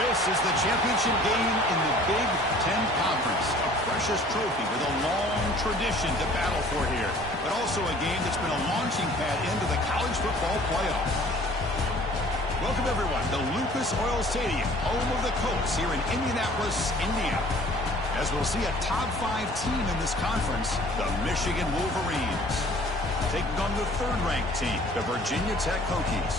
This is the championship game in the Big Ten Conference. A precious trophy with a long tradition to battle for here. But also a game that's been a launching pad into the college football playoff. Welcome, everyone, to Lucas Oil Stadium, home of the Colts here in Indianapolis, Indiana. As we'll see a top 5 team in this conference, the Michigan Wolverines, taking on the third-ranked team, the Virginia Tech Hokies.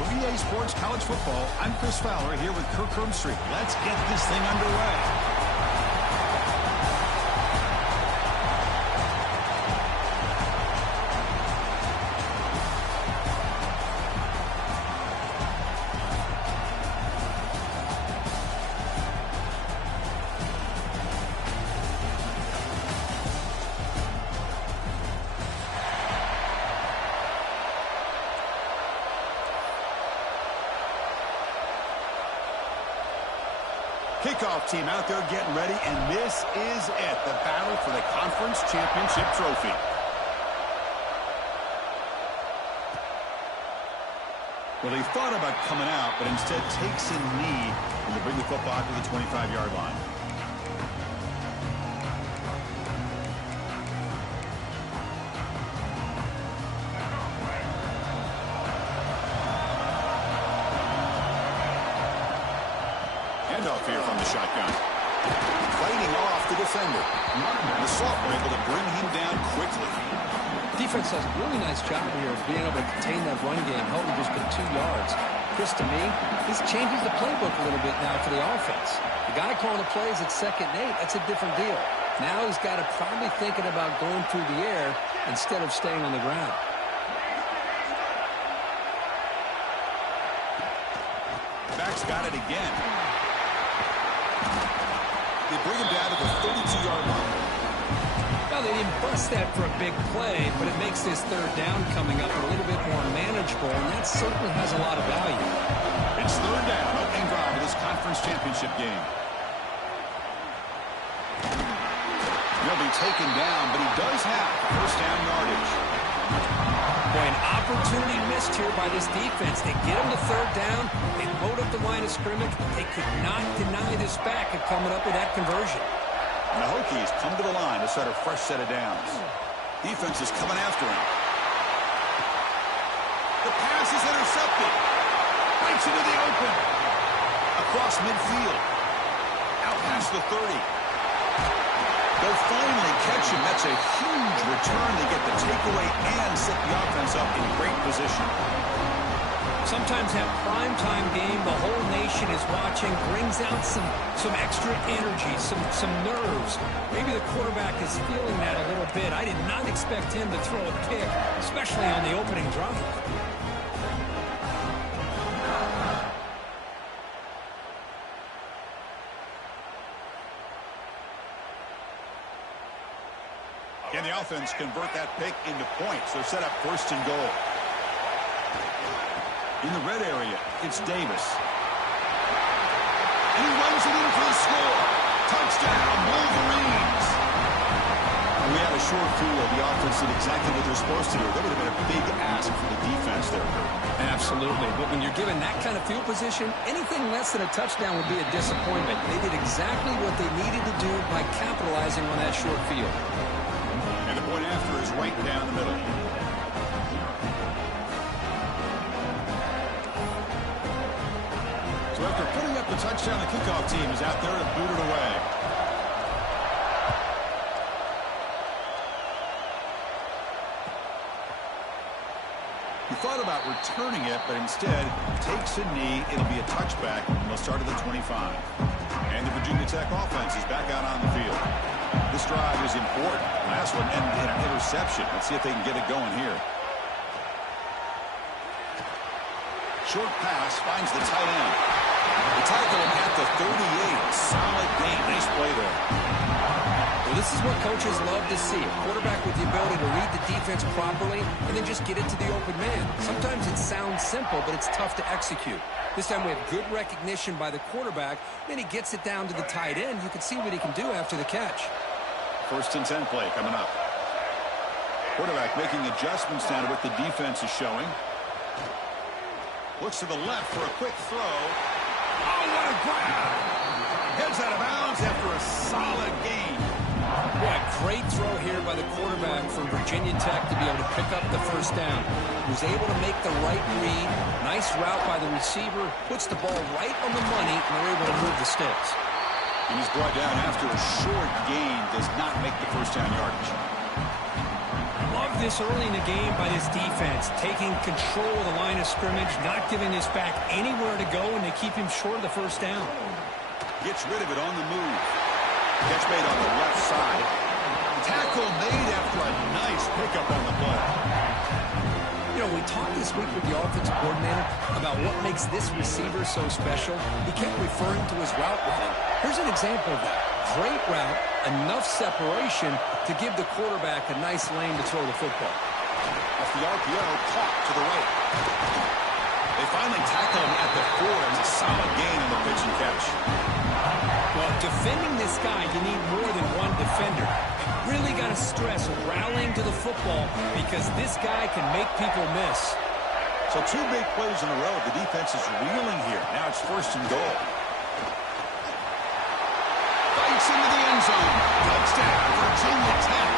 For EA Sports College Football, I'm Chris Fowler here with Kirk Herbstreit. Let's get this thing underway. Kickoff team out there getting ready, and this is it, the battle for the conference championship trophy. Well, he thought about coming out, but instead takes a knee and to bring the football out to the 25-yard line. Handoff here from the shotgun. Fighting off the defender. And the Salt were able to bring him down quickly. Defense does a really nice job here of being able to contain that run game, holding just to 2 yards. Chris, to me, this changes the playbook a little bit now for the offense. The guy calling the plays at 2nd and 8, that's a different deal. Now he's got to probably thinking about going through the air instead of staying on the ground. Back's got it again. They bring him down to the 32-yard line. Well, they didn't bust that for a big play, but it makes this 3rd down coming up a little bit more manageable, and that certainly has a lot of value. It's 3rd down, opening drive of this conference championship game. He'll be taken down, but he does have 1st down yardage. Boy, an opportunity missed here by this defense. They get him to 3rd down. They load up the line of scrimmage, but they could not deny this back at coming up with that conversion. And the Hokies come to the line to start a fresh set of downs. Defense is coming after him. The pass is intercepted. Breaks into the open. Across midfield. Out past the 30. They'll finally catch him. That's a huge return. They get the takeaway and set the offense up in great position. Sometimes that primetime game, the whole nation is watching, brings out some extra energy, some nerves. Maybe the quarterback is feeling that a little bit. I did not expect him to throw a pick, especially on the opening drive. Can the offense convert that pick into points? They're set up 1st and goal. In the red area, it's Davis. And he runs it in for the score. Touchdown, Wolverines. short field, the offense did exactly what they're supposed to do. That would have been a big ask for the defense there, Kurt. Absolutely. But when you're given that kind of field position, anything less than a touchdown would be a disappointment. They did exactly what they needed to do by capitalizing on that short field. And the point after is right down the middle. So after putting up the touchdown, the kickoff team is out there to boot it away. He thought about returning it, but instead takes a knee. It'll be a touchback, and they'll start at the 25. And the Virginia Tech offense is back out on the field. This drive is important. Last one ended in an interception. Let's see if they can get it going here. Short pass finds the tight end. They tackle him at the 38. Solid gain. Nice play there. Well, this is what coaches love to see. A quarterback with the ability to read the defense properly and then just get it to the open man. Sometimes it sounds simple, but it's tough to execute. This time we have good recognition by the quarterback. Then he gets it down to the tight end. You can see what he can do after the catch. 1st and 10 play coming up. Quarterback making adjustments down to what the defense is showing. Looks to the left for a quick throw. Oh, what a grab! Heads out of bounds after a solid gain. Boy, great throw here by the quarterback from Virginia Tech to be able to pick up the 1st down. He was able to make the right read. Nice route by the receiver. Puts the ball right on the money, and they're able to move the sticks. And he's brought down after a short gain. Does not make the 1st down yardage. Love this early in the game by this defense. Taking control of the line of scrimmage, not giving this back anywhere to go, and they keep him short of the 1st down. Gets rid of it on the move. Catch made on the left side. Tackle made after a nice pickup on the play. You know, we talked this week with the offensive coordinator about what makes this receiver so special. He kept referring to his route with him. Here's an example of that. Great route, enough separation to give the quarterback a nice lane to throw the football. Off the RPO, caught to the right. They finally tackle him at the 4. It's a solid gain on the pitch and catch. Well, defending this guy, you need more than one defender. Really got to stress rallying to the football because this guy can make people miss. So 2 big plays in a row. The defense is reeling here. Now it's 1st and goal. Fights into the end zone. Touchdown, Virginia Tech.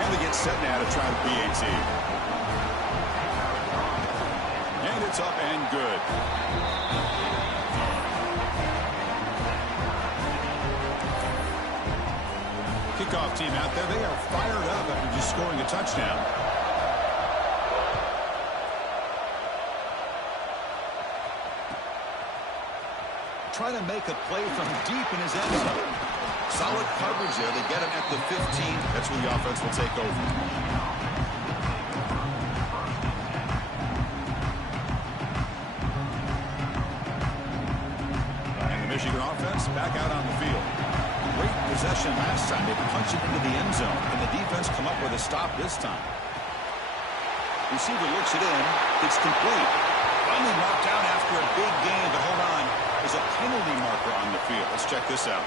And they get set now to try the PAT. And it's up and good. Kickoff team out there. They are fired up after just scoring a touchdown. Trying to make a play from deep in his end zone. Solid coverage there. They get him at the 15. That's where the offense will take over. Michigan offense back out on the field. Great possession last time. They punch it into the end zone, and the defense come up with a stop this time. Receiver looks it in. It's complete. Finally knocked out after a big gain, but hold on. There's a penalty marker on the field. Let's check this out.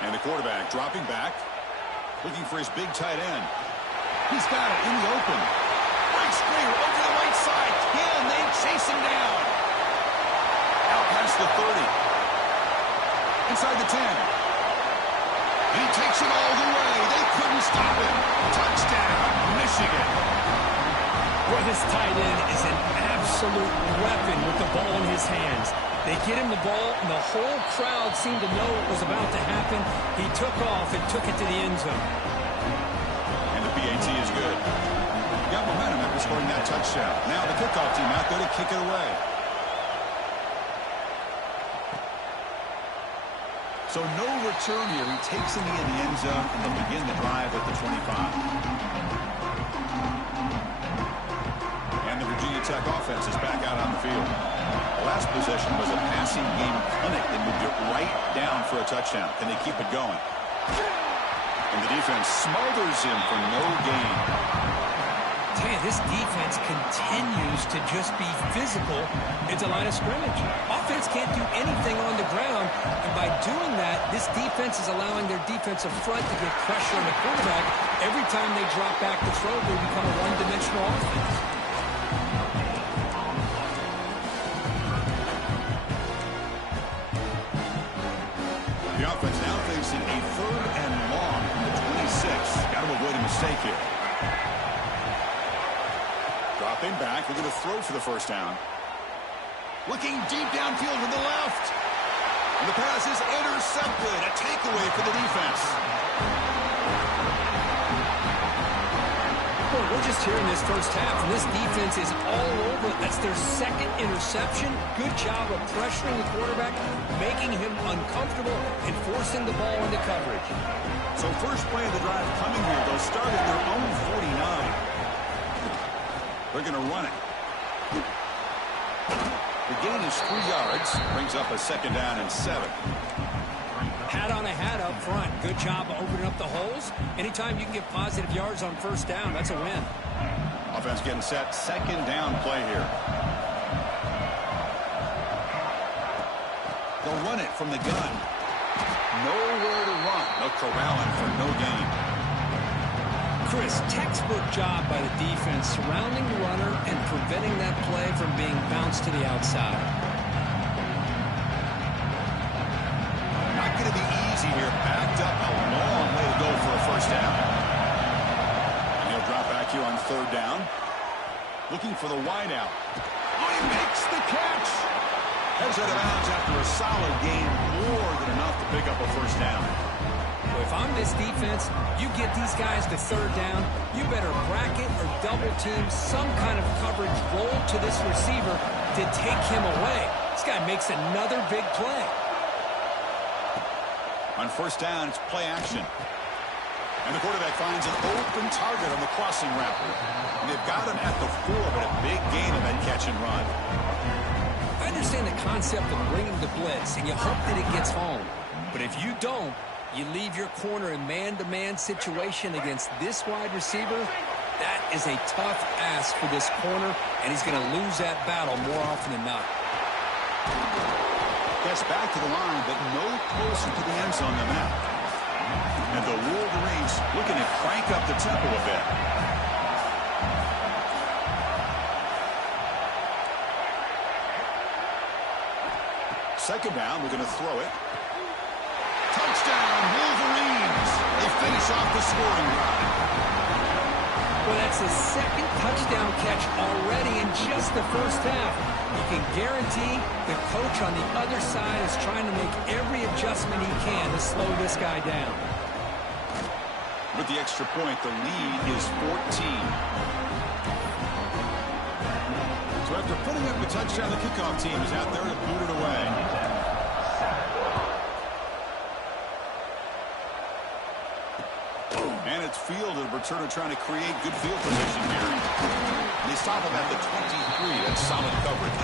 And the quarterback dropping back, looking for his big tight end. He's got it in the open. Breaks free over the right side. Can they chase him down? Out past the 30. Inside the 10. He takes it all the way. They couldn't stop him. Touchdown, Michigan. Well, this tight end is an absolute weapon with the ball in his hands. They get him the ball, and the whole crowd seemed to know what was about to happen. He took off and took it to the end zone. And the PAT is good. Got momentum after scoring that touchdown. Now the kickoff team out there to kick it away. So no return here. He takes it in the end zone, and they'll begin the drive at the 25. And the Virginia Tech offense is back out on the field. The last possession was a passing game clinic. They moved it right down for a touchdown. Can they keep it going? And the defense smothers him for no gain. Tell you, this defense continues to just be physical at the line of scrimmage. Offense can't do anything on the ground, and by doing that, this defense is allowing their defensive front to get pressure on the quarterback. Every time they drop back to throw, they become a one-dimensional offense. The offense now facing a 3rd and long from the 26. Got to avoid a mistake here. Dropping back, we're going to throw for the first down. Looking deep downfield to the left. And the pass is intercepted. A takeaway for the defense. Boy, we're just here in this first half, and this defense is all over. That's their 2nd interception. Good job of pressuring the quarterback, making him uncomfortable, and forcing the ball into coverage. So first play of the drive coming here. They'll start at their own 49. They're going to run it. The gain is 3 yards. Brings up a 2nd down and 7. Hat on a hat up front. Good job of opening up the holes. Anytime you can get positive yards on first down, that's a win. Offense getting set. 2nd down play here. They'll run it from the gun. Nowhere to run. They'll corral him for no gain. Chris, textbook job by the defense surrounding the runner and preventing that play from being bounced to the outside. Not going to be easy here. Backed up a long way to go for a first down. And he'll drop back here on 3rd down. Looking for the wideout. Oh, he makes the catch. Heads out of bounds after a solid game. More than enough to pick up a first down. If I'm this defense, you get these guys to 3rd down, you better bracket or double team some kind of coverage roll to this receiver to take him away. This guy makes another big play. On first down, it's play action. And the quarterback finds an open target on the crossing route. And they've got him at the 4, but a big gain on that catch and run. I understand the concept of bringing the blitz, and you hope that it gets home. But if you don't, you leave your corner in man-to-man situation against this wide receiver. That is a tough ask for this corner, and he's going to lose that battle more often than not. Gets back to the line, but no closer to the end zone than that. And the Wolverines looking to crank up the tempo a bit. Second down, we're going to throw it. Touchdown, Wolverines. They finish off the scoring drive. Well, that's his 2nd touchdown catch already in just the first half. You can guarantee the coach on the other side is trying to make every adjustment he can to slow this guy down. With the extra point, the lead is 14. So after putting up a touchdown, the kickoff team is out there to boot it away. And it's fielded. Returner trying to create good field position here. They stop him at the 23. That's solid coverage.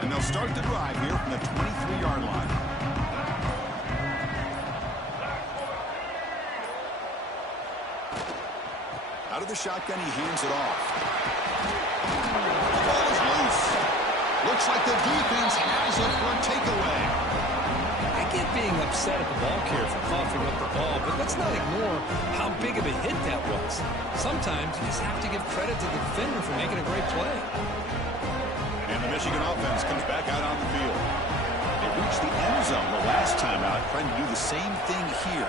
And they'll start the drive here from the 23-yard line. Out of the shotgun, he hands it off. The ball is loose. Looks like the defense has it for a takeaway. I get being upset at the ball carrier for coughing up the ball, but let's not ignore how big of a hit that was. Sometimes you just have to give credit to the defender for making a great play. And the Michigan offense comes back out on the field. They reached the end zone the last time out, trying to do the same thing here.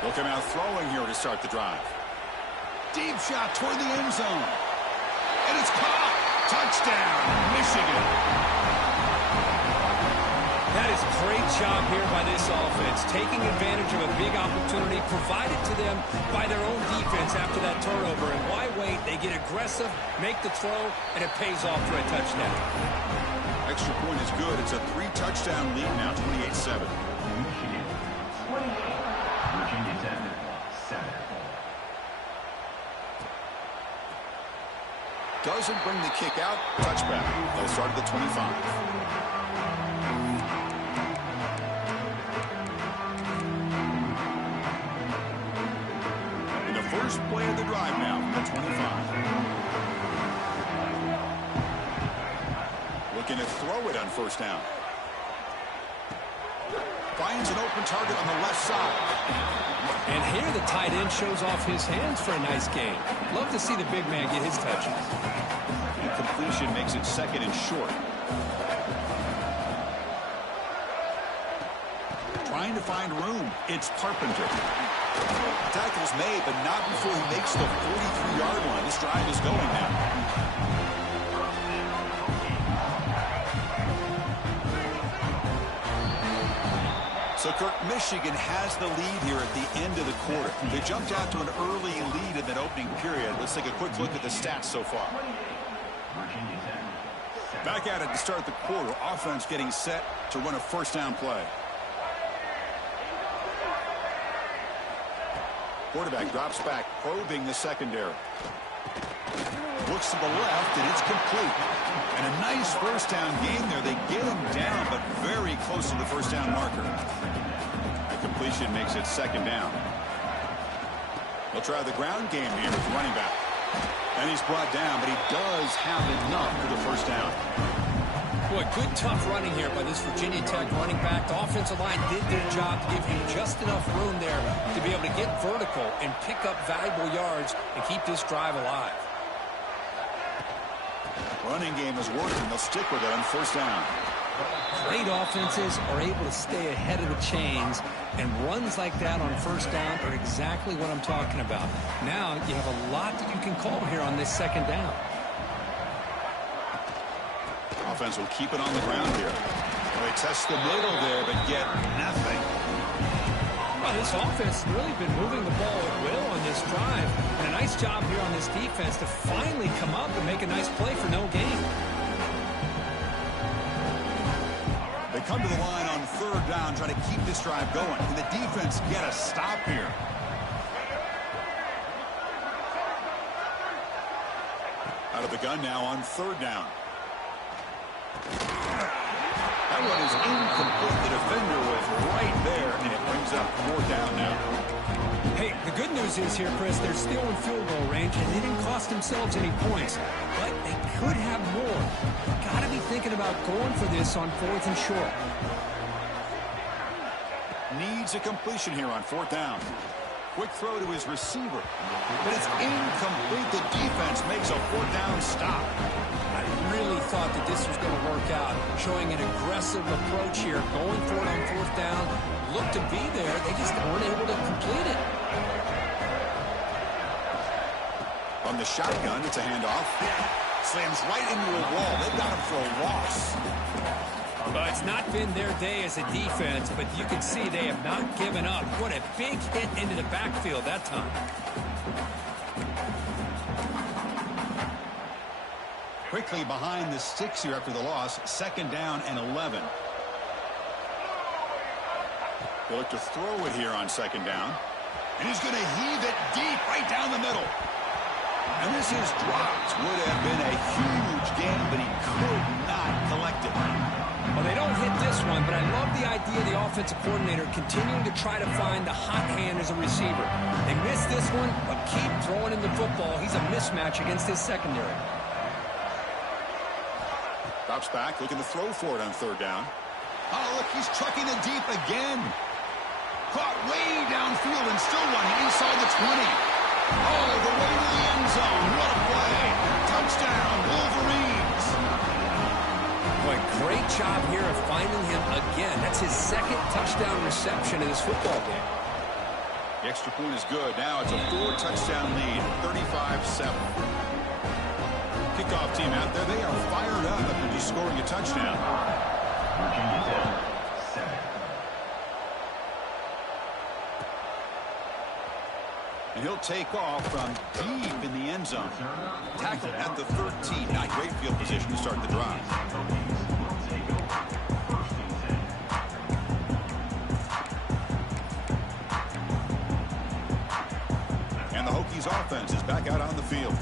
They'll come out throwing here to start the drive. Deep shot toward the end zone. And it's caught. Touchdown, Michigan. That is a great job here by this offense, taking advantage of a big opportunity provided to them by their own defense after that turnover. And why wait? They get aggressive, make the throw, and it pays off for a touchdown. Extra point is good. It's a 3-touchdown lead now, 28-7. Michigan 28, Virginia Tech 7. Doesn't bring the kick out. Touchback. They'll start at the 25. In the first play of the drive now from the 25. Looking to throw it on first down. Finds an open target on the left side. And here the tight end shows off his hands for a nice gain. Love to see the big man get his touches. Incompletion makes it second and short. Trying to find room. It's Carpenter. Tackle's made, but not before he makes the 43-yard line. This drive is going now. So, Kirk, Michigan has the lead here at the end of the quarter. They jumped out to an early lead in that opening period. Let's take a quick look at the stats so far. Back at it to start the quarter. Offense getting set to run a first down play. Quarterback drops back, probing the secondary. Looks to the left, and it's complete. And a nice first down gain there. They get him down, but very close to the first down marker. The completion makes it second down. They'll try the ground game here with the running back. And he's brought down, but he does have enough for the first down. Boy, good tough running here by this Virginia Tech running back. The offensive line did their job to give him just enough room there to be able to get vertical and pick up valuable yards and keep this drive alive. Running game is working. They'll stick with it on first down. Great offenses are able to stay ahead of the chains, and runs like that on first down are exactly what I'm talking about. Now you have a lot that you can call here on this second down. Offense will keep it on the ground here. They test the middle there, but get nothing. Well, this offense has really been moving the ball at will on this drive. And a nice job here on this defense to finally come up and make a nice play for no gain. They come to the line on third down, trying to keep this drive going. Can the defense get a stop here? Out of the gun now on third down. That one is incomplete. The defender was right there, and it brings up fourth down now. Hey, the good news is here, Chris, they're still in field goal range, and they didn't cost themselves any points. But they could have more. Got to be thinking about going for this on fourth and short. Needs a completion here on fourth down. Quick throw to his receiver. But it's incomplete. The defense makes a fourth down stop. I really thought that this was going to work out, showing an aggressive approach here, going for it on fourth down. Looked to be there. They just weren't able to complete it. On the shotgun, it's a handoff. Slams right into a wall. They've got him for a loss. Well, it's not been their day as a defense, but you can see they have not given up. What a big hit into the backfield that time. Quickly behind the sticks here after the loss. Second down and 11. They look to throw it here on second down. And he's going to heave it deep right down the middle. And this is dropped. Would have been a huge game, but he could not collect it. Well, they don't hit this one, but I love the idea of the offensive coordinator continuing to try to find the hot hand as a receiver. They missed this one, but keep throwing him the football. He's a mismatch against his secondary. Drops back, looking to throw for it on third down. Oh, look, he's trucking it deep again. Caught way downfield and still running inside the 20. Oh, the way to the end zone. What a play. Touchdown, Wolverines. Boy, great job here of finding him again. That's his second touchdown reception in this football game. The extra point is good. Now it's a 4-touchdown lead, 35-7. Kickoff team out there. They are fired up after just scoring a touchdown. Virginia Tech 7. And he'll take off from deep in the end zone. Tackled at the 13. Not great field position to start the drive. offense is back out on the field.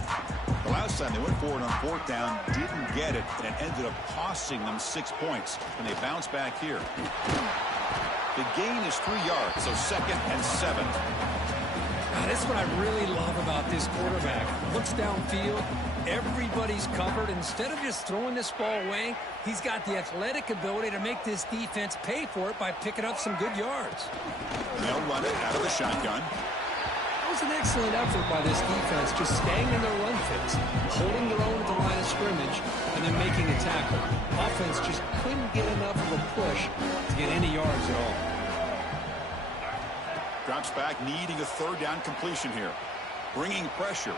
The last time they went forward on fourth down, didn't get it, and it ended up costing them 6 points. And they bounce back here. The gain is 3 yards, so 2nd and 7. This is what I really love about this quarterback. Looks downfield, everybody's covered. Instead of just throwing this ball away, he's got the athletic ability to make this defense pay for it by picking up some good yards. They'll run it out of the shotgun. That was an excellent effort by this defense, just staying in their run fits, holding their own at the line of scrimmage, and then making a tackle. Offense just couldn't get enough of a push to get any yards at all. Drops back, needing a 3rd down completion here. Bringing pressure.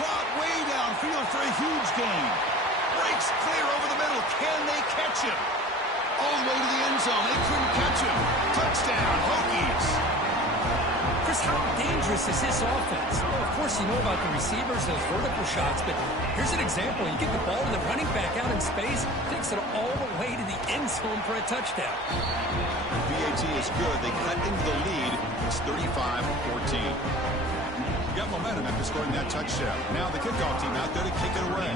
Caught way downfield for a huge gain. Breaks clear over the middle. Can they catch him? All the way to the end zone. They couldn't catch him. Touchdown, Hokies. Chris, how dangerous is this offense? Well, of course, you know about the receivers, those vertical shots, but here's an example. You get the ball and the running back out in space, takes it all the way to the end zone for a touchdown. BAT is good. They cut into the lead. It's 35-14. Got momentum after scoring that touchdown. Now the kickoff team out there to kick it away.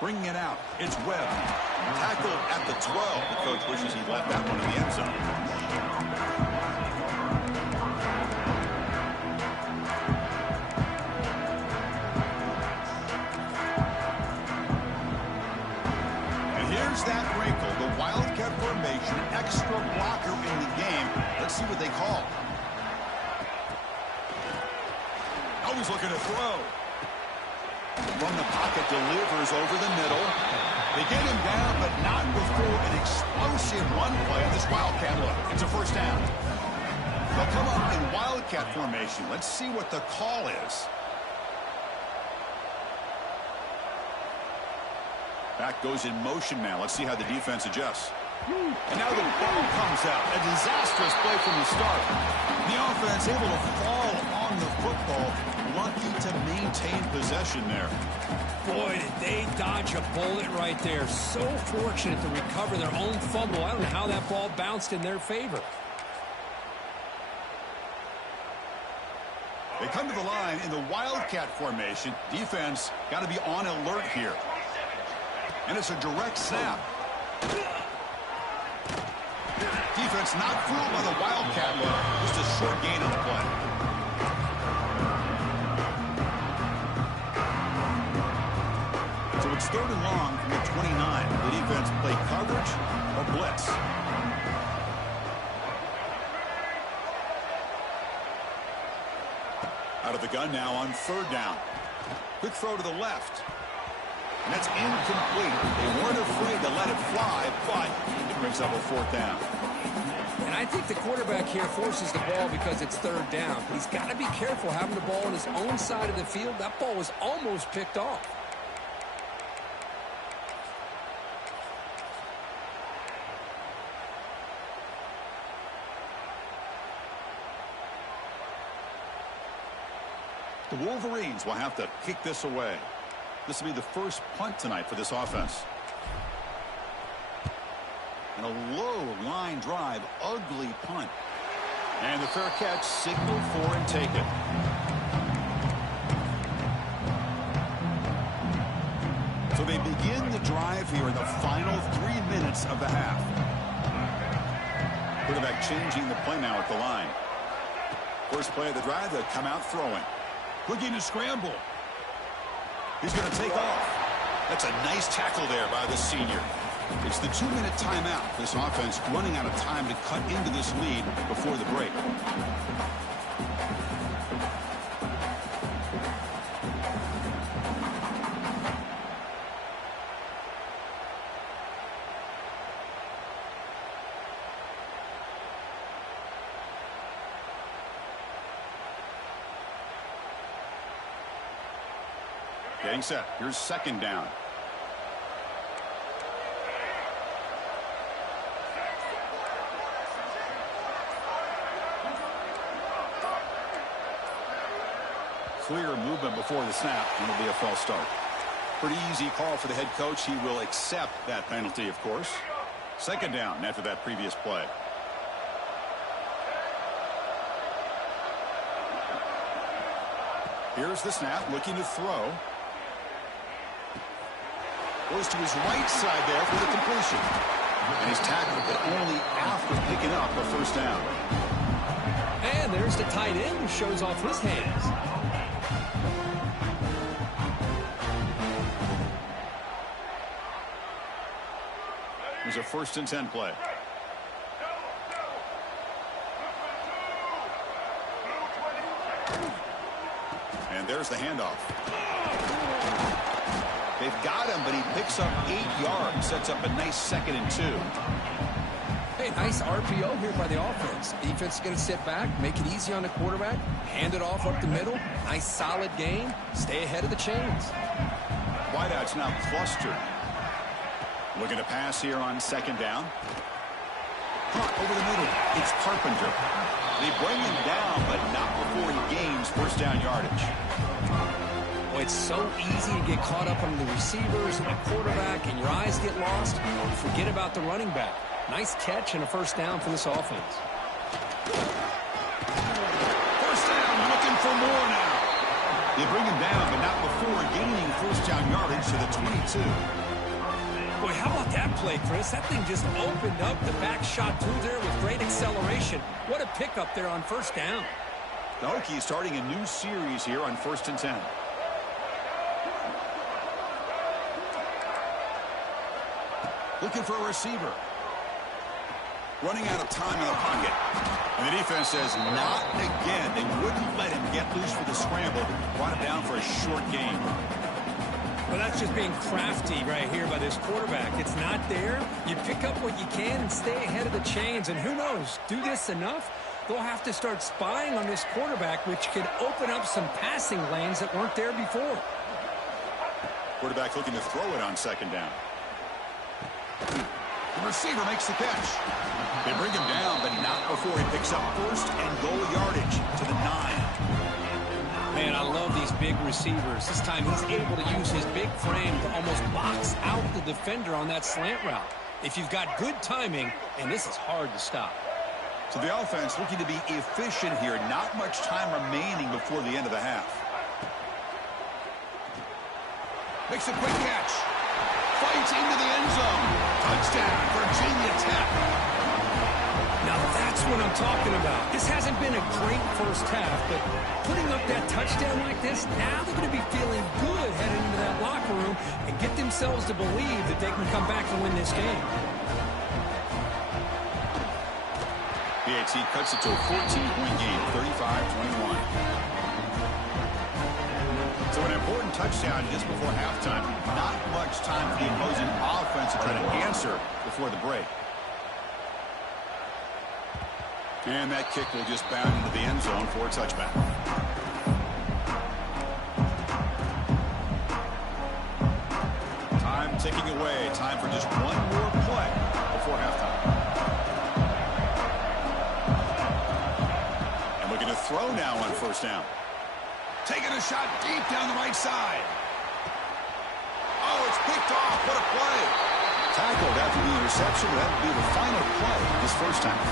Bringing it out. It's Webb. Tackled at the 12. The coach wishes he left that one in the end zone. Here's that wrinkle, the Wildcat formation, extra blocker in the game. Let's see what they call. Always looking to throw. From the pocket, delivers over the middle. They get him down, but not before an explosive run play on this Wildcat look. It's a 1st down. They'll come up in Wildcat formation. Let's see what the call is. Back goes in motion now. Let's see how the defense adjusts. And now the ball comes out. A disastrous play from the start. The offense able to fall on the football. Lucky to maintain possession there. Boy, did they dodge a bullet right there. So fortunate to recover their own fumble. I don't know how that ball bounced in their favor. They come to the line in the Wildcat formation. Defense got to be on alert here. And it's a direct snap. Defense not fooled by the Wildcat look. Just a short gain on the play. So it's 3rd and long from the 29. The defense play coverage or blitz. Out of the gun now on 3rd down. Quick throw to the left. And that's incomplete. They weren't afraid to let it fly, but it brings up a 4th down. And I think the quarterback here forces the ball because it's 3rd down. He's got to be careful having the ball on his own side of the field. That ball was almost picked off. The Wolverines will have to kick this away. This will be the first punt tonight for this offense. And a low line drive, ugly punt. And the fair catch, signal for and take it. So they begin the drive here in the final 3 minutes of the half. Quarterback changing the play now at the line. First play of the drive, they come out throwing. Looking to scramble. He's going to take off. That's a nice tackle there by the senior. It's the 2-minute timeout. This offense running out of time to cut into this lead before the break. Getting set. Here's 2nd down. Clear movement before the snap, and it'll be a false start. Pretty easy call for the head coach. He will accept that penalty, of course. Second down after that previous play. Here's the snap, looking to throw. Goes to his right side there for the completion. And he's tackled, but only after picking up a first down. And there's the tight end who shows off his hands. There's a 1st and 10 play. And there's the handoff. They've got him, but he picks up 8 yards, sets up a nice 2nd and 2. Hey, nice RPO here by the offense. Defense is going to sit back, make it easy on the quarterback, hand it off up the middle. Nice solid game. Stay ahead of the chains. Wideouts now clustered. Looking to pass here on 2nd down. Caught over the middle. It's Carpenter. They bring him down, but not before he gains 1st down yardage. Well, it's so easy to get caught up on the receivers and the quarterback, and your eyes get lost. Forget about the running back. Nice catch and a 1st down for this offense. 1st down, looking for more now. They bring him down, but not before gaining 1st down yardage to the 22. Boy, how about that play, Chris? That thing just opened up. The back shot through there with great acceleration. What a pickup there on 1st down. The Hokies starting a new series here on 1st and 10. Looking for a receiver. Running out of time in the pocket. And the defense says, not again. They wouldn't let him get loose for the scramble. Brought him down for a short gain. Well, that's just being crafty right here by this quarterback. It's not there. You pick up what you can and stay ahead of the chains. And who knows, do this enough, they'll have to start spying on this quarterback, which could open up some passing lanes that weren't there before. Quarterback looking to throw it on 2nd down. The receiver makes the catch. They bring him down, but not before he picks up 1st and goal yardage to the 9. Man, I love these big receivers. This time he's able to use his big frame to almost box out the defender on that slant route. If you've got good timing, and this is hard to stop. So the offense looking to be efficient here. Not much time remaining before the end of the half. Makes a quick catch. Fights into the end zone. Touchdown, Virginia Tech. Now that's what I'm talking about. This hasn't been a great 1st half, but putting up that touchdown like this, now they're going to be feeling good heading into that locker room and get themselves to believe that they can come back and win this game. PAT cuts it to a 14-point game, 35-21. So an important touchdown just before halftime. Not much time for the opposing offense to try to answer before the break. And that kick will just bound into the end zone for a touchback. Time ticking away. Time for just one more play before halftime. And looking to throw now on 1st down. Taking a shot deep down the right side. Oh, it's picked off. What a play. Tackled after the interception. That would be the final play this 1st time.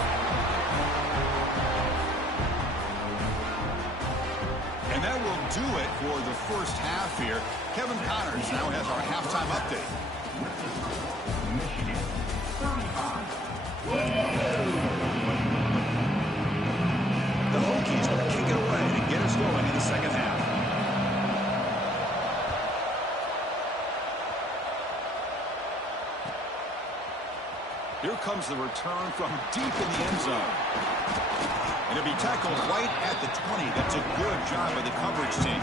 And that will do it for the 1st half here. Kevin Connors now has our halftime update. Michigan, 35. The Hokies will kick it away to get us going in the 2nd half. Here comes the return from deep in the end zone. And it'll be tackled right at the 20. That's a good job by the coverage team.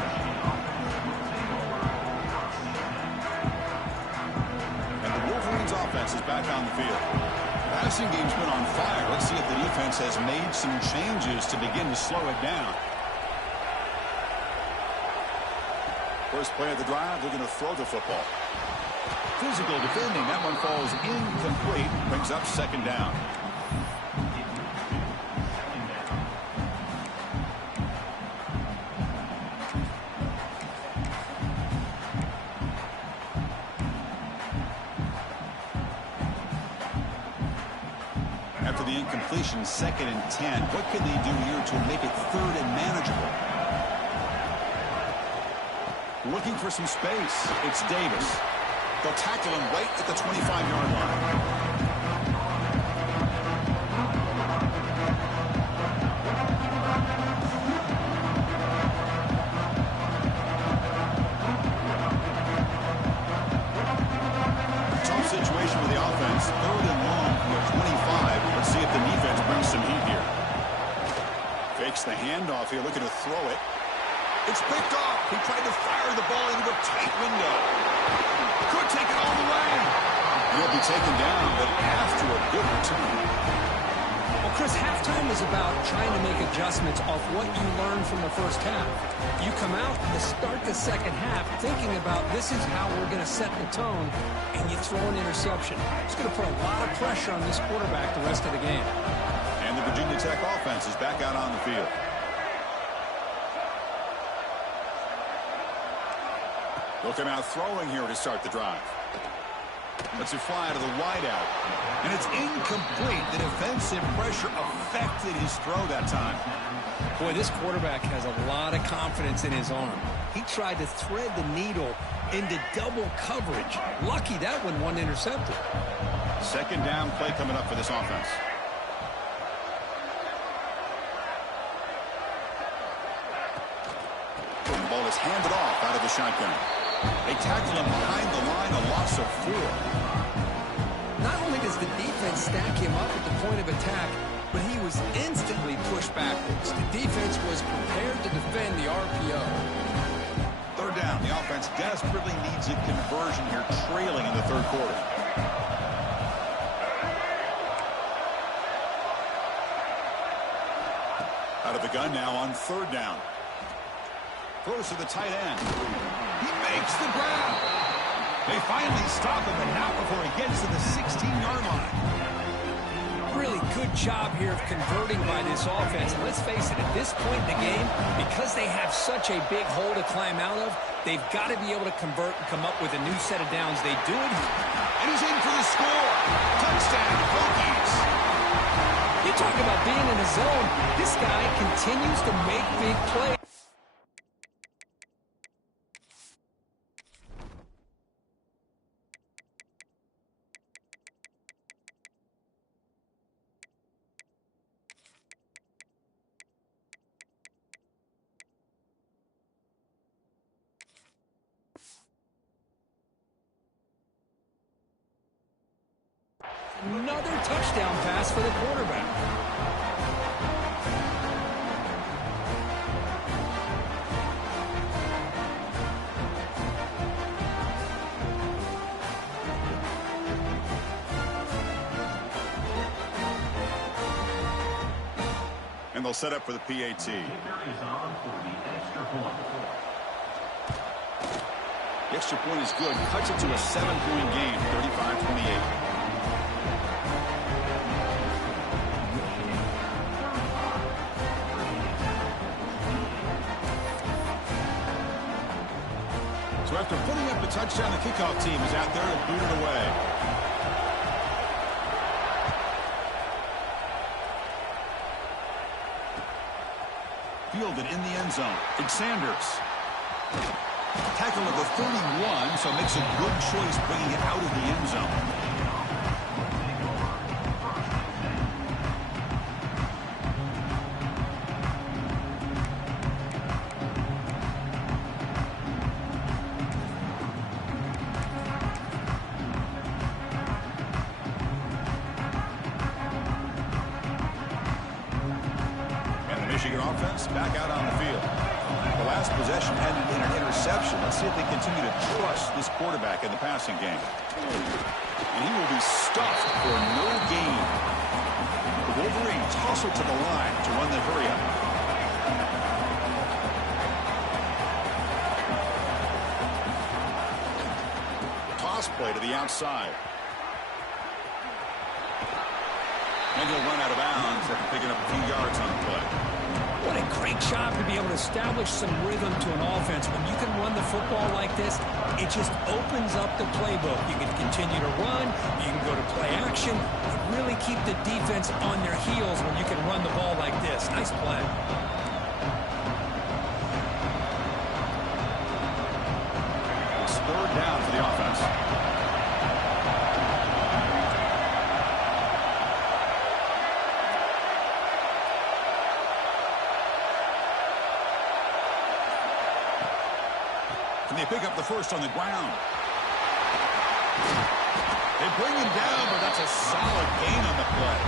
And the Wolverines offense is back on the field. The passing game's been on fire. Let's see if the defense has made some changes to begin to slow it down. First play of the drive, they're going to throw the football. Physical defending. That one falls incomplete. Brings up 2nd down. completion, 2nd and 10. What can they do here to make it 3rd and manageable? Looking for some space. It's Davis. They'll tackle him right at the 25-yard line. Situation with the offense, 3rd and long from the 25. Let's see if the defense brings some heat here. Fakes the handoff here, looking to throw it. It's picked off. He tried to fire the ball into a tight window. Could take it all the way. He'll be taken down, but after a good return. Well, Chris, halftime is about trying to make adjustments off what you learned from the first half. You come out to start the second half thinking about this is how we're going to set the tone, and you throw an interception. It's going to put a lot of pressure on this quarterback the rest of the game. And the Virginia Tech offense is back out on the field. They'll come out throwing here to start the drive. Lets it fly out of the wideout. And it's incomplete. The defensive pressure affected his throw that time. Boy, this quarterback has a lot of confidence in his arm. He tried to thread the needle into double coverage. Lucky that one wasn't intercepted. 2nd down play coming up for this offense. The ball is handed off out of the shotgun. They tackle him behind the line, a loss of 4. Not only does the defense stack him up at the point of attack, but he was instantly pushed backwards. The defense was prepared to defend the RPO. 3rd down. The offense desperately needs a conversion here, trailing in the 3rd quarter. Out of the gun now on 3rd down. Throws to the tight end. He makes the grab. They finally stop him, and not before he gets to the 16-yard line. Really good job here of converting by this offense. And let's face it, at this point in the game, because they have such a big hole to climb out of, they've got to be able to convert and come up with a new set of downs. They do it. And he's in for the score. Touchdown, Hokies. You talk about being in the zone. This guy continues to make big plays. Another touchdown pass for the quarterback. And they'll set up for the PAT. The extra point is good. Cuts it to a 7-point game, 35-28. So after putting up the touchdown, the kickoff team is out there to boot it away. Fielded in the end zone. It's Sanders. Tackle at the 31, so makes a good choice bringing it out of the end zone. Michigan offense back out on the field. The last possession ended in an interception. Let's see if they continue to trust this quarterback in the passing game. And he will be stuffed for no gain. The Wolverines hustle to the line to run the hurry-up. Toss play to the outside. And he'll run out of bounds after picking up a few yards on the play. What a great job to be able to establish some rhythm to an offense. When you can run the football like this, it just opens up the playbook. You can continue to run, you can go to play action, and really keep the defense on their heels when you can run the ball like this. Nice play. It's third down for the offense. And they pick up the first on the ground. They bring him down, but that's a solid gain on the play.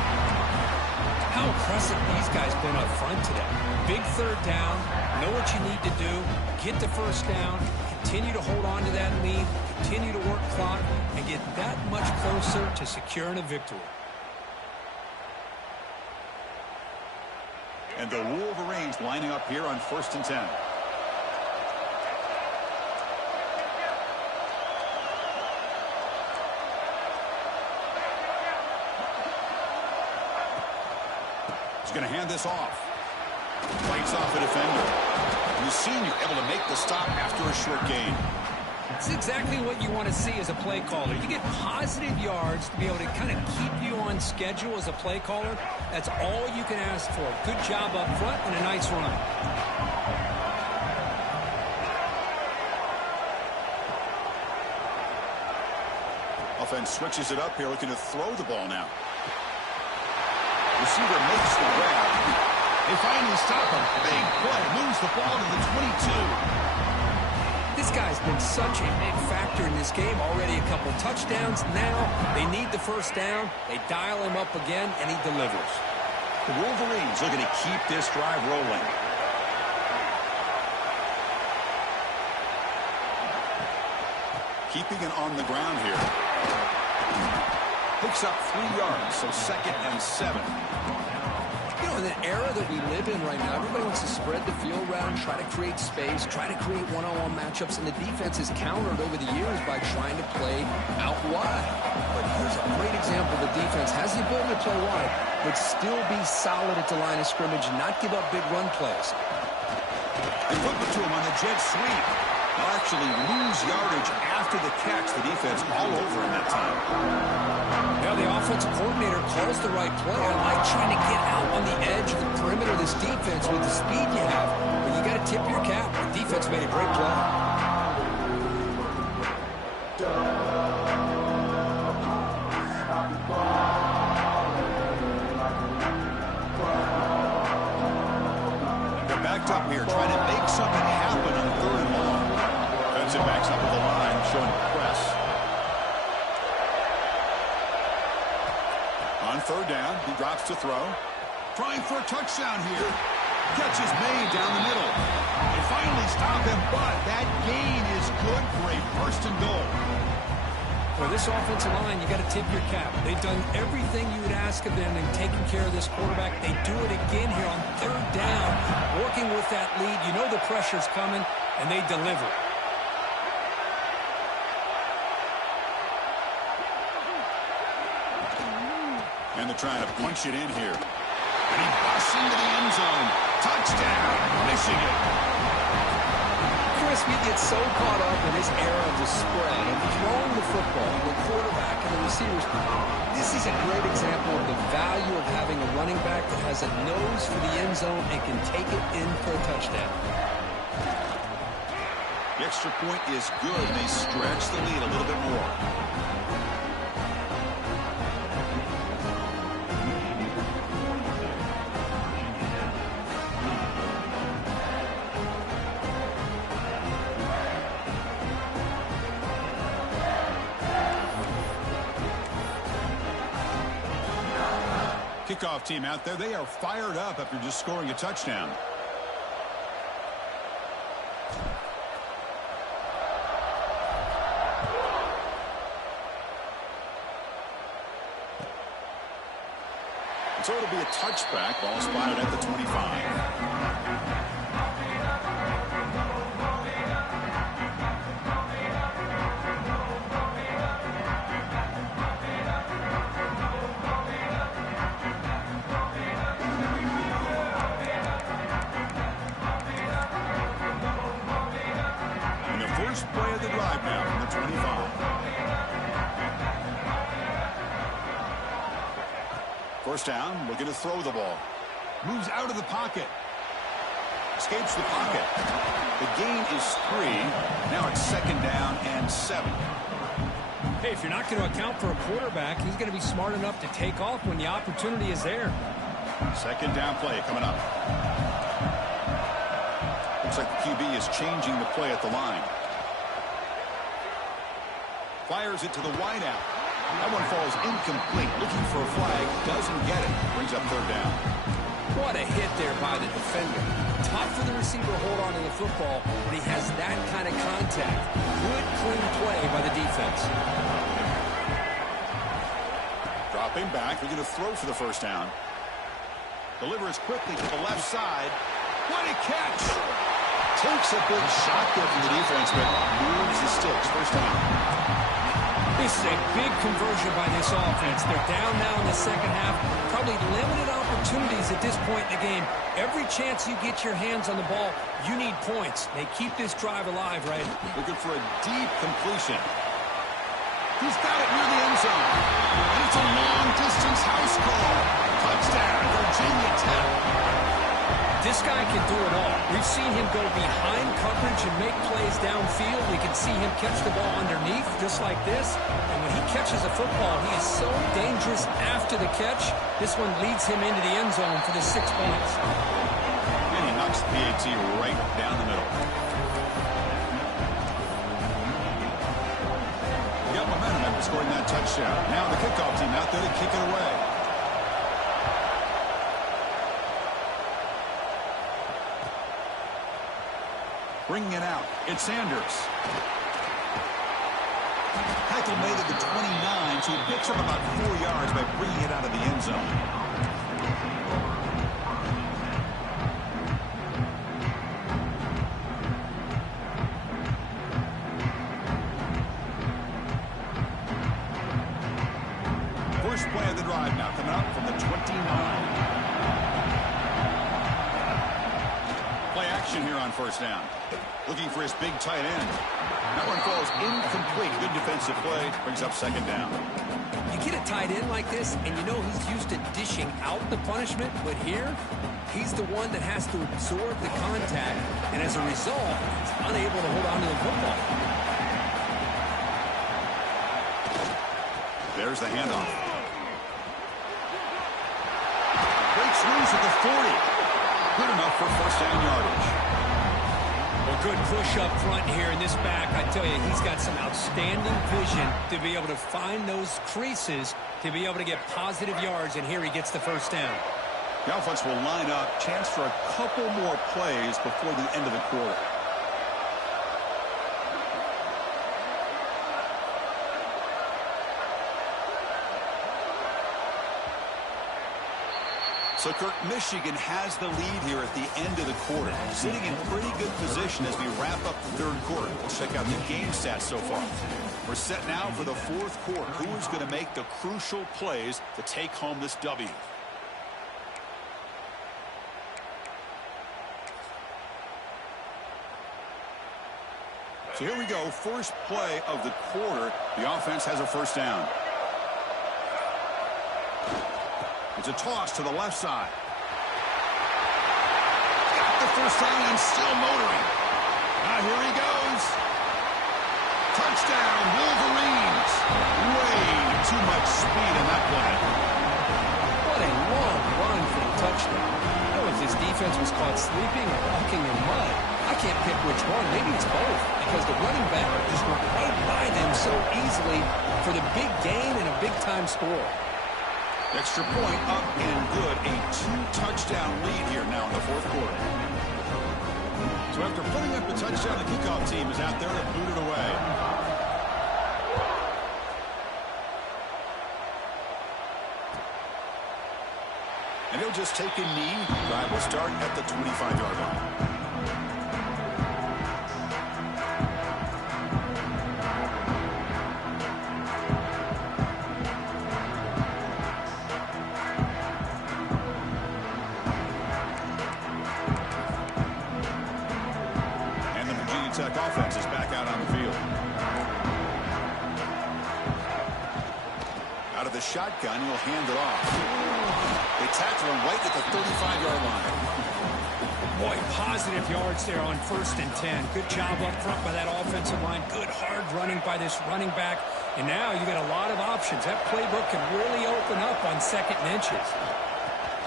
How impressive these guys been up front today. Big third down, know what you need to do, get the first down, continue to hold on to that lead, continue to work clock, and get that much closer to securing a victory. And the Wolverines lining up here on 1st and 10. Going to hand this off. Fights off a defender. And the senior able to make the stop after a short gain. It's exactly what you want to see as a play caller. You get positive yards to be able to kind of keep you on schedule as a play caller. That's all you can ask for. Good job up front and a nice run. Offense switches it up here, looking to throw the ball now. Receiver makes the grab. They finally stop him. Big play. Moves the ball to the 22. This guy's been such a big factor in this game. Already a couple touchdowns. Now they need the first down. They dial him up again, and he delivers. The Wolverines looking to keep this drive rolling. Keeping it on the ground here. Picks up 3 yards, so 2nd and 7. You know, in the era that we live in right now, everybody wants to spread the field around, try to create space, try to create one-on-one matchups, and the defense is countered over the years by trying to play out wide. But here's a great example. The defense has the ability to play wide, but still be solid at the line of scrimmage and not give up big run plays. They flip it to him on the jet sweep. They'll actually lose yardage after the catch. The defense all over him that time. Now the offensive coordinator calls the right play. I like trying to get out on the edge of the perimeter of this defense with the speed you have. But you got to tip your cap. The defense made a great play. They're backed up here, trying to make something happen on 3rd and long. Defensive backs up to the line, showing press. On 3rd down, he drops to throw. Trying for a touchdown here. Catch is made down the middle. They finally stop him, but that gain is good for a 1st and goal. For this offensive line, you got to tip your cap. They've done everything you would ask of them in taking care of this quarterback. They do it again here on 3rd down, working with that lead. You know the pressure's coming, and they deliver. And they're trying to punch it in here. And he busts into the end zone. Touchdown, Michigan. Chris, we get so caught up in this era of the spread and throwing the football, the quarterback and the receivers. This is a great example of the value of having a running back that has a nose for the end zone and can take it in for a touchdown. The extra point is good. They stretch the lead a little bit more. Kickoff team out there. They are fired up after just scoring a touchdown. So it'll be a touchback. Ball spotted at the 25. First play of the drive now from the 25. First down, looking to throw the ball. Moves out of the pocket. Escapes the pocket. The gain is 3. Now it's second down and 7. Hey, if you're not going to account for a quarterback, he's going to be smart enough to take off when the opportunity is there. Second down play coming up. Looks like the QB is changing the play at the line. Fires it to the wideout. That one falls incomplete. Looking for a flag. Doesn't get it. Brings up third down. What a hit there by the defender. Tough for the receiver to hold on to the football, but he has that kind of contact. Good, clean play by the defense. Dropping back. We're going to throw for the first down. Delivers quickly to the left side. What a catch! Takes a big shot there from the defense, but moves the sticks. First down. This is a big conversion by this offense. They're down now in the second half. Probably limited opportunities at this point in the game. Every chance you get your hands on the ball, you need points. They keep this drive alive, right? Looking for a deep completion. He's got it near the end zone. And it's a long-distance house call. Touchdown, Virginia Tech. This guy can do it all. We've seen him go behind coverage and make plays downfield. We can see him catch the ball underneath just like this. And when he catches a football, he is so dangerous after the catch. This one leads him into the end zone for the 6 points. And he knocks the PAT right down the middle. He got momentum after scoring that touchdown. Now the kickoff team out there to kick it away. Bringing it out. It's Sanders. Tackle made at the 29, so he picks up about 4 yards by bringing it out of the end zone. First play of the drive now coming up from the 29. Play action here on first down. Looking for his big tight end. That one falls incomplete. Good defensive play. Brings up second down. You get a tight end like this, and you know he's used to dishing out the punishment, but here, he's the one that has to absorb the contact, and as a result, he's unable to hold on to the football. There's the handoff. Breaks loose at the 40. Good enough for first down yardage. Well, good push up front here in this back. I tell you, he's got some outstanding vision to be able to find those creases, to be able to get positive yards, and here he gets the first down. The offense will line up. Chance for a couple more plays before the end of the quarter. So, Kirk, Michigan has the lead here at the end of the quarter. Sitting in pretty good position as we wrap up the third quarter. Let's check out the game stats so far. We're set now for the fourth quarter. Who is going to make the crucial plays to take home this W? So here we go. First play of the quarter. The offense has a first down. It's a toss to the left side. Got the first down and still motoring. Now here he goes. Touchdown, Wolverines. Way too much speed in that play. What a long run for the touchdown. I don't know if this defense was caught sleeping or walking in mud. I can't pick which one. Maybe it's both, because the running back just went right by them so easily for the big gain and a big-time score. Extra point up and good. A 2-touchdown lead here now in the fourth quarter. So after putting up the touchdown, the kickoff team is out there to boot it away. And he'll just take a knee. Drive will start at the 25-yard line. Tech offense is back out on the shotgun. He'll hand it off. They tackle him right at the 35-yard line. Boy, positive yards there on 1st and 10. Good job up front by that offensive line. Good hard running by this running back. And now you got a lot of options. That playbook can really open up on 2nd and inches.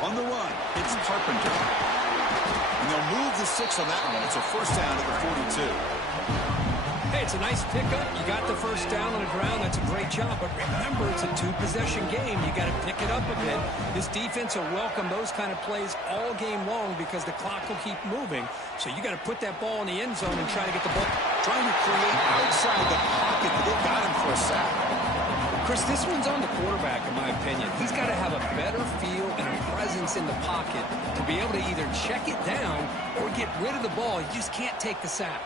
On the run, it's Carpenter. And they'll move the 6 on that one. It's a first down at the 42. Hey, it's a nice pickup. You got the first down on the ground. That's a great job. But remember, it's a 2-possession game. You got to pick it up a bit. This defense will welcome those kind of plays all game long because the clock will keep moving. So you got to put that ball in the end zone and try to get the ball. Trying to create outside the pocket, but they got him for a sack. Chris, this one's on the quarterback, in my opinion. He's got to have a better feel and a presence in the pocket to be able to either check it down or get rid of the ball. You just can't take the sack.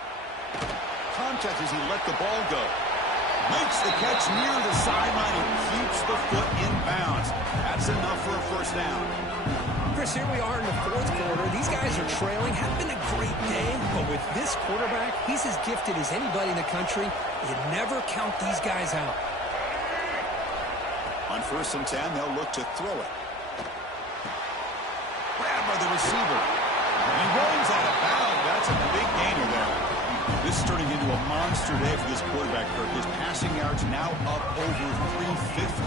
Contact as he let the ball go. Makes the catch near the sideline and keeps the foot in bounds. That's enough for a first down. Chris, here we are in the 4th quarter. These guys are trailing. Had been a great day, but with this quarterback, he's as gifted as anybody in the country. You never count these guys out. On 1st and 10, they'll look to throw it. Grabbed by the receiver. He rolls out of bounds. That's a big gainer there. This is turning into a monster day for this quarterback, Kirk. His passing yards now up over 350.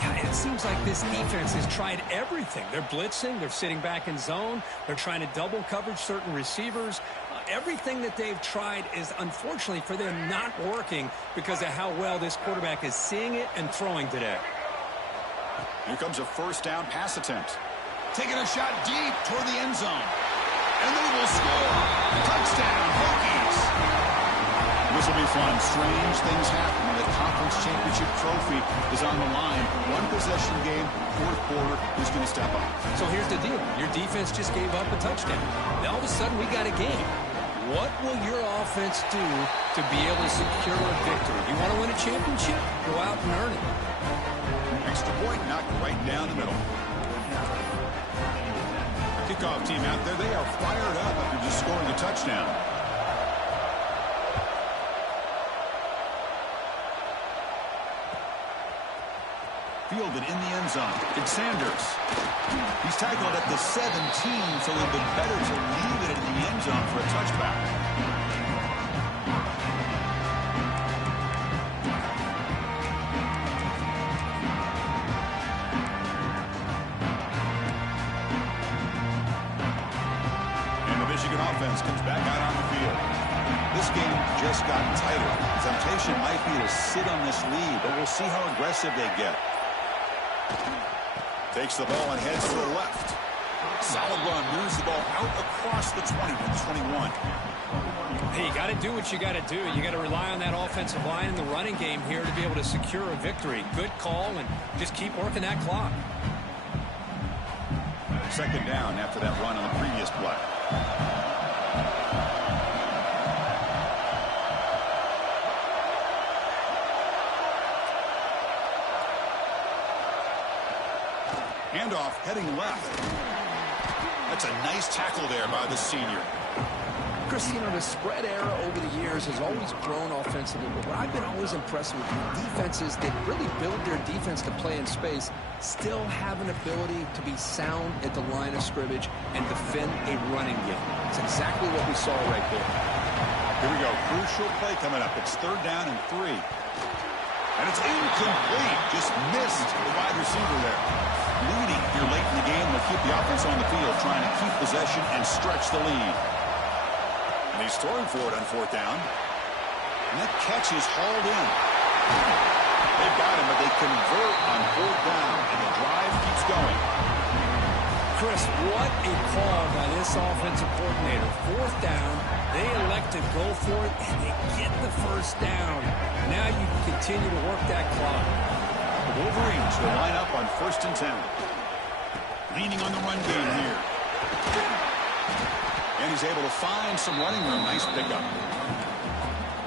Yeah, it seems like this defense has tried everything. They're blitzing. They're sitting back in zone. They're trying to double coverage certain receivers. Everything that they've tried is, unfortunately for them, not working because of how well this quarterback is seeing it and throwing today. Here comes a first down pass attempt. Taking a shot deep toward the end zone. And they will score. Touchdown, Hokies. This will be fun. Strange things happen when the conference championship trophy is on the line. One possession game, 4th quarter, who's going to step up? So here's the deal. Your defense just gave up a touchdown. Now all of a sudden we got a game. What will your offense do to be able to secure a victory? You want to win a championship? Go out and earn it. Extra point knocked right down the middle. Kickoff team out there, they are fired up after just scoring a touchdown. Fielded in the end zone. It's Sanders. He's tackled at the 17, so it would have been better to leave it in the end zone for a touchback. Offense comes back out on the field. This game just got tighter. The temptation might be to sit on this lead, but we'll see how aggressive they get. Takes the ball and heads to the left. Solid run, moves the ball out across the 20 to the 21. Hey, you got to do what you got to do. You got to rely on that offensive line in the running game here to be able to secure a victory. Good call, and just keep working that clock. Second down after that run on the previous play. Handoff heading left. That's a nice tackle there by the senior. Chris, you know, the spread era over the years has always grown offensively, but what I've been always impressed with defenses that really build their defense to play in space still have an ability to be sound at the line of scrimmage and defend a running game. It's exactly what we saw right there. Here we go. Crucial play coming up. It's 3rd down and 3. And it's incomplete. Just missed the wide receiver there. Leading here late in the game. They'll keep the offense on the field, trying to keep possession and stretch the lead. And he's throwing for it on 4th down. And that catch is hauled in. They've got him, but they convert on 4th down, and the drive keeps going. Chris, what a call by this offensive coordinator. 4th down, they elect to go for it, and they get the first down. Now you can continue to work that clock. The Wolverines will line up on 1st and 10. Leaning on the run game here. And he's able to find some running room. Nice pickup.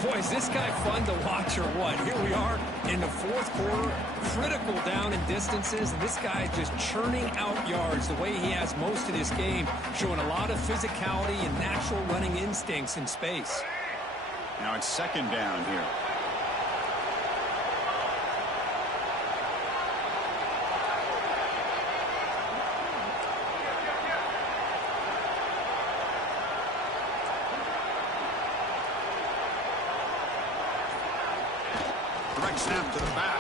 Boy, is this guy fun to watch or what? Here we are in the 4th quarter. Critical down in distances. And this guy just churning out yards the way he has most of this game. Showing a lot of physicality and natural running instincts in space. Now it's 2nd down here. Direct snap to the back.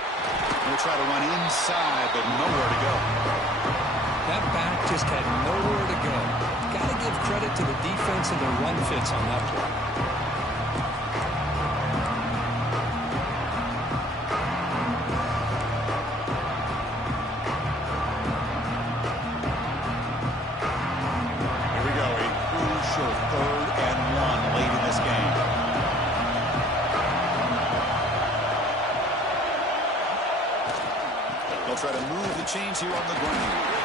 He'll try to run inside, but nowhere to go. That back just had nowhere to go. Got to give credit to the defense and their run fits on that play. Here we go, a crucial 3rd and 1 late in this game. They'll try to move the chains here on the ground.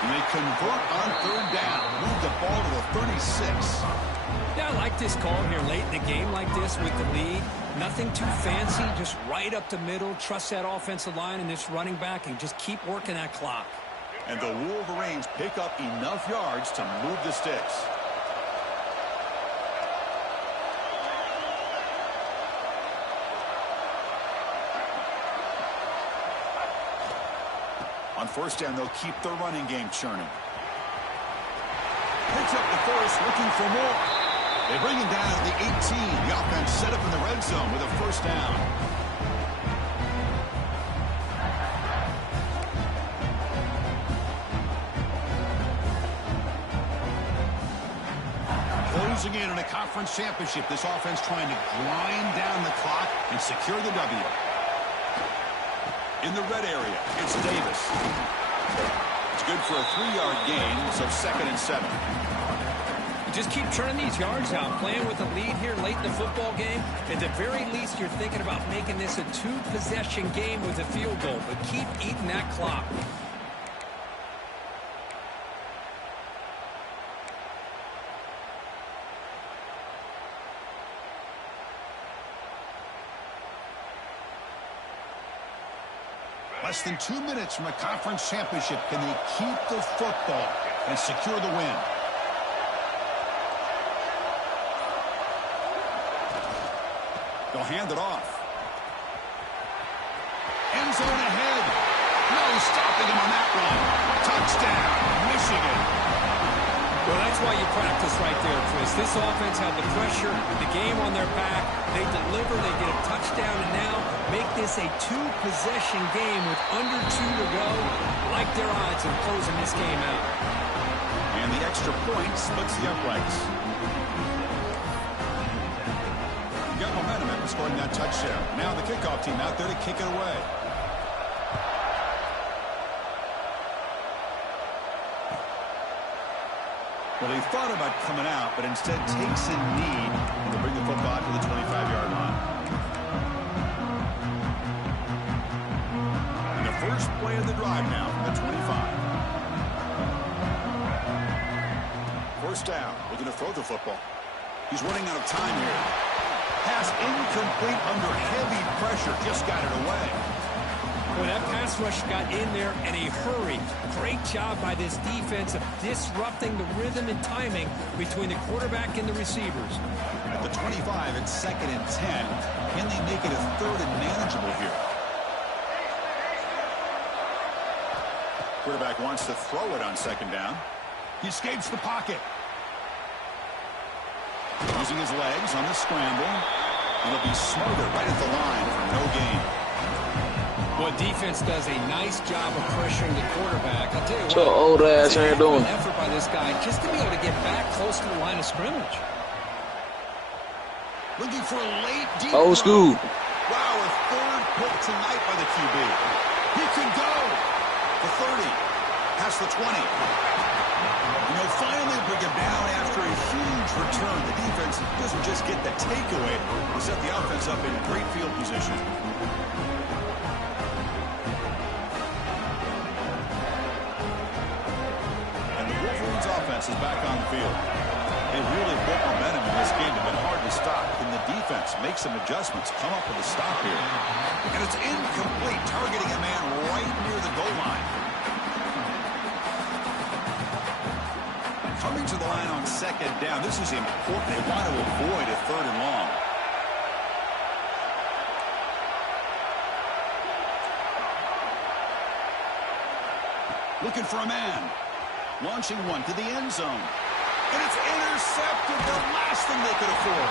And they convert on 3rd down. Move the ball to the 36. Yeah, I like this call here late in the game like this with the lead. Nothing too fancy, just right up the middle. Trust that offensive line and this running back and just keep working that clock. And the Wolverines pick up enough yards to move the sticks. On 1st down, they'll keep the running game churning. Picks up the first, looking for more. They bring him down to the 18. The offense set up in the red zone with a 1st down. Closing in on a conference championship, this offense trying to grind down the clock and secure the W. In the red area, it's Davis. It's good for a 3-yard gain, so 2nd and 7. Just keep churning these yards out, playing with a lead here late in the football game. At the very least, you're thinking about making this a 2-possession game with a field goal, but keep eating that clock. Less than 2 minutes from a conference championship. Can they keep the football and secure the win? They'll hand it off. End zone ahead. No stopping him on that one. Touchdown, Michigan. Well, that's why you practice right there, Chris. This offense had the pressure, the game on their back. They deliver, they get a touchdown, and now make this a 2-possession game with under 2 to go. Like their odds of closing this game out. And the extra point splits the uprights. You got momentum after scoring that touchdown. Now the kickoff team out there to kick it away. Well, he thought about coming out, but instead takes a knee to bring the football to the 25-yard line. And the first play of the drive now from the 25. 1st down, looking to throw the football. He's running out of time here. Pass incomplete under heavy pressure, just got it away. Well, that pass rush got in there in a hurry. Great job by this defense of disrupting the rhythm and timing between the quarterback and the receivers. At the 25, it's 2nd and 10. Can they make it a 3rd and manageable here? Quarterback wants to throw it on 2nd down. He escapes the pocket. Using his legs on the scramble. And he'll be smothered right at the line for no gain. Well, defense does a nice job of pressuring the quarterback. I'll tell you So what, old ass it's an ain't doing. effort by this guy just to be able to get back close to the line of scrimmage. Looking for a late deep Old school. Wow, a 3rd pick tonight by the QB. He can go. The 30. Past the 20. Finally bring him down after a huge return. The defense doesn't just get the takeaway. They set the offense up in great field position. And the Wolverines offense is back on the field. They really built momentum in this game. It's been hard to stop. Can the defense make some adjustments, come up with a stop here? And it's incomplete, targeting a man right near the goal line. Coming to the line on 2nd down. This is important. They want to avoid a 3rd and long. Looking for a man. Launching one to the end zone. And it's intercepted. The last thing they could afford.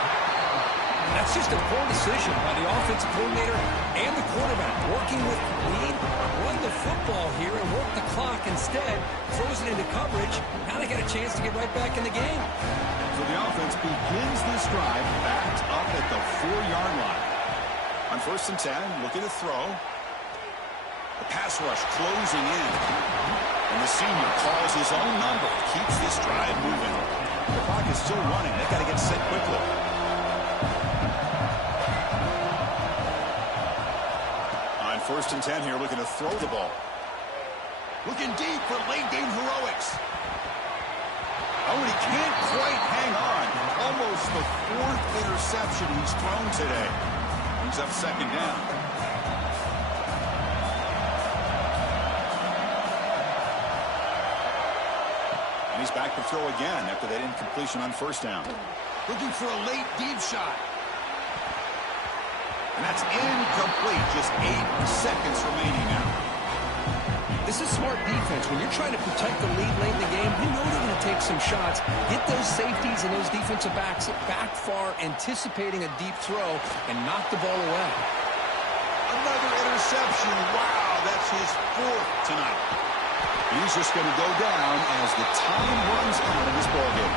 That's just a poor decision by the offensive coordinator and the quarterback. Working with lead, run the football here and work the clock instead. Throws it into coverage. Now they got a chance to get right back in the game. So the offense begins this drive backed up at the 4-yard line. On 1st and 10, looking to throw. The pass rush closing in. And the senior calls his own number. Keeps this drive moving. The clock is still running. They've got to get set quickly. On 1st and 10 here, looking to throw the ball. Looking deep for late game heroics. Oh, and he can't quite hang on. Almost the 4th interception he's thrown today. Brings up 2nd down. And he's back to throw again after that incompletion on 1st down. Looking for a late deep shot. And that's incomplete. Just 8 seconds remaining now. This is smart defense. When you're trying to protect the lead late in the game, you know they're going to take some shots. Get those safeties and those defensive backs back far, anticipating a deep throw, and knock the ball away. Another interception. Wow, that's his 4th tonight. He's just going to go down as the time runs out in this ballgame.